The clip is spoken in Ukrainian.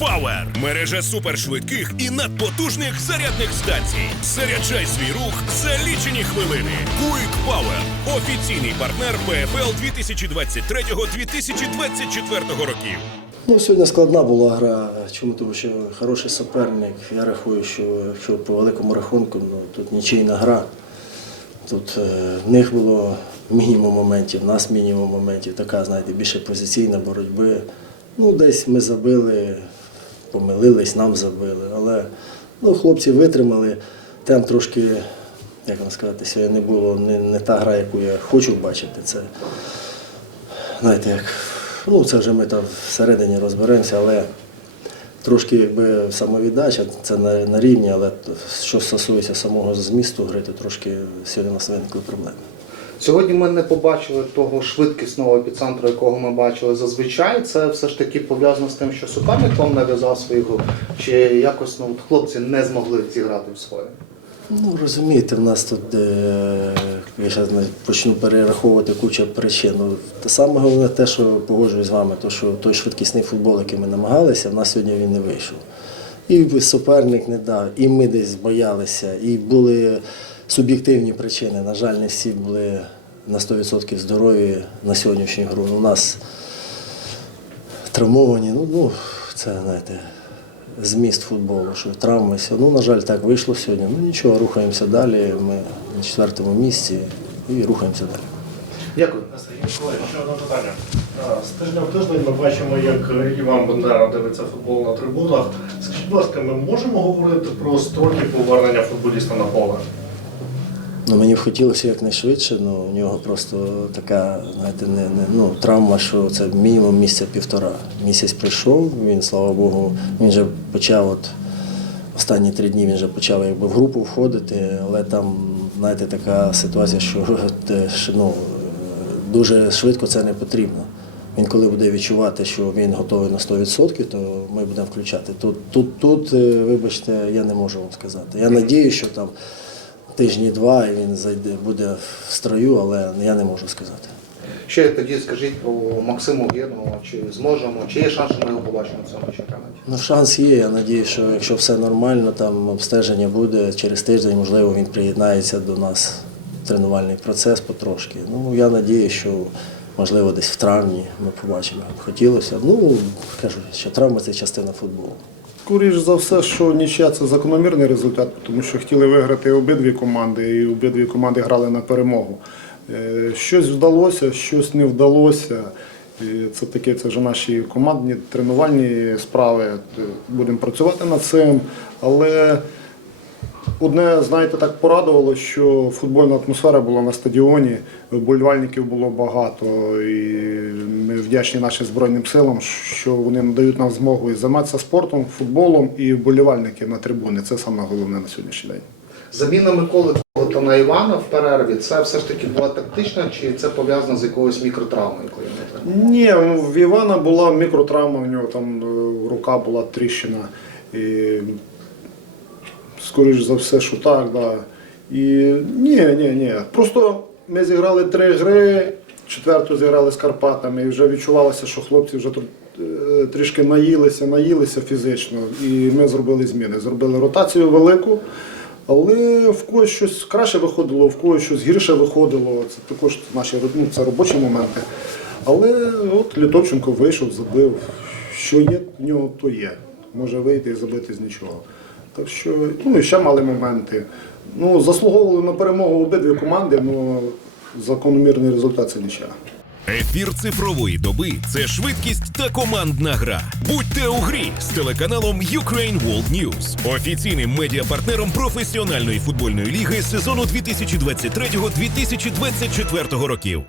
Power – мережа супершвидких і надпотужних зарядних станцій. Заряджай свій рух за лічені хвилини. Quick Power – офіційний партнер ПФЛ 2023-2024 років. Ну, сьогодні складна була гра. Чому? Тому що хороший суперник. Я рахую, що якщо по великому рахунку, ну, тут нічийна гра. Тут е, в них було мінімум моментів, в нас мінімум моментів. Така, знаєте, більше позиційна боротьби. Ну, десь ми забили, помилились, нам забили. Але ну, хлопці витримали. Темп трошки, як вам сказати, сьогодні не було не, не та гра, яку я хочу бачити. Це знаєте, як, ну це вже ми там всередині розберемося, але трошки якби самовіддача, це на, на рівні, але що стосується самого змісту гри, то трошки сьогодні нас виникли проблеми. Сьогодні ми не побачили того швидкісного епіцентру, якого ми бачили зазвичай. Це все ж таки пов'язано з тим, що суперник вам нав'язав свою гру, чи якось ну, хлопці не змогли зіграти в своє. Ну, розумієте, в нас тут, е, я зараз почну перераховувати кучу причин. Ну, те саме головне те, що погоджуюсь з вами, то, що той швидкісний футбол, який ми намагалися, в нас сьогодні він не вийшов. І суперник не дав, і ми десь боялися, і були суб'єктивні причини. На жаль, не всі були на 100% здорові на сьогоднішню гру. У нас травмовані, ну, ну це, знаєте, зміст футболу, що травми. Ну, на жаль, так вийшло сьогодні. Ну нічого, рухаємося далі. Ми на четвертому місці і рухаємося далі. Дякую. Миколаївич, ще одне питання. З тижня в тиждень ми бачимо, як Іван Бендера дивиться футбол на трибунах. Скажіть, будь ласка, ми можемо говорити про строки повернення футболіста на поле? Ну, мені б хотілося якнайшвидше, ну у нього просто така, знаєте, не, не, ну, травма, що це мінімум місяця півтора. Місяць прийшов, він, слава Богу, він вже почав от останні три дні він вже почав якби в групу входити, але там, знаєте, така ситуація, що ну, дуже швидко це не потрібно. Він коли буде відчувати, що він готовий на 100%, то ми будемо включати. Тут, тут, тут, е, вибачте, я не можу вам сказати. Я надію, що там тижні два і він зайде, буде в строю, але я не можу сказати. Ще тоді скажіть про Максиму Гірного, чи зможемо, чи є шанс, що ми його побачимо на цьому чемпіонаті? Ну, шанс є. Я надію, що якщо все нормально, там обстеження буде через тиждень, можливо, він приєднається до нас в тренувальний процес потрошки. Ну, я надію, що можливо десь в травні ми побачимо. Хотілося. Ну, кажу, що травма це частина футболу. Скоріш за все, що нічия це закономірний результат, тому що хотіли виграти обидві команди, і обидві команди грали на перемогу. Е, Щось вдалося, щось не вдалося. Це таке, це вже наші командні тренувальні справи. Е, Будемо працювати над цим. Але Одне, знаєте, так порадувало, що футбольна атмосфера була на стадіоні, вболівальників було багато, і ми вдячні нашим Збройним силам, що вони надають нам змогу і займатися спортом, футболом і вболівальники на трибуни. Це саме головне на сьогоднішній день. Заміна Миколи та на Івана в перерві, це все ж таки була тактична, чи це пов'язано з якоюсь мікротравмою? Ні, ну, в Івана була мікротравма, в нього там е, рука була тріщина. І, скоріш за все, що так, да. І ні, ні, ні. Просто ми зіграли три гри, четверту зіграли з Карпатами, і вже відчувалося, що хлопці вже е, трішки наїлися, наїлися фізично. І ми зробили зміни. Зробили ротацію велику. Але в когось щось краще виходило, в когось щось гірше виходило. Це також наші ну, це робочі моменти. Але от Літовченко вийшов, забив. Що є, в нього то є. Може вийти і забити з нічого. Так що, ну і ще мали моменти. Ну, заслуговували на перемогу обидві команди, але закономірний результат це нічого. Ефір цифрової доби це швидкість та командна гра. Будьте у грі з телеканалом Ukraine World News, офіційним медіапартнером професіональної футбольної ліги сезону 2023-2024 років.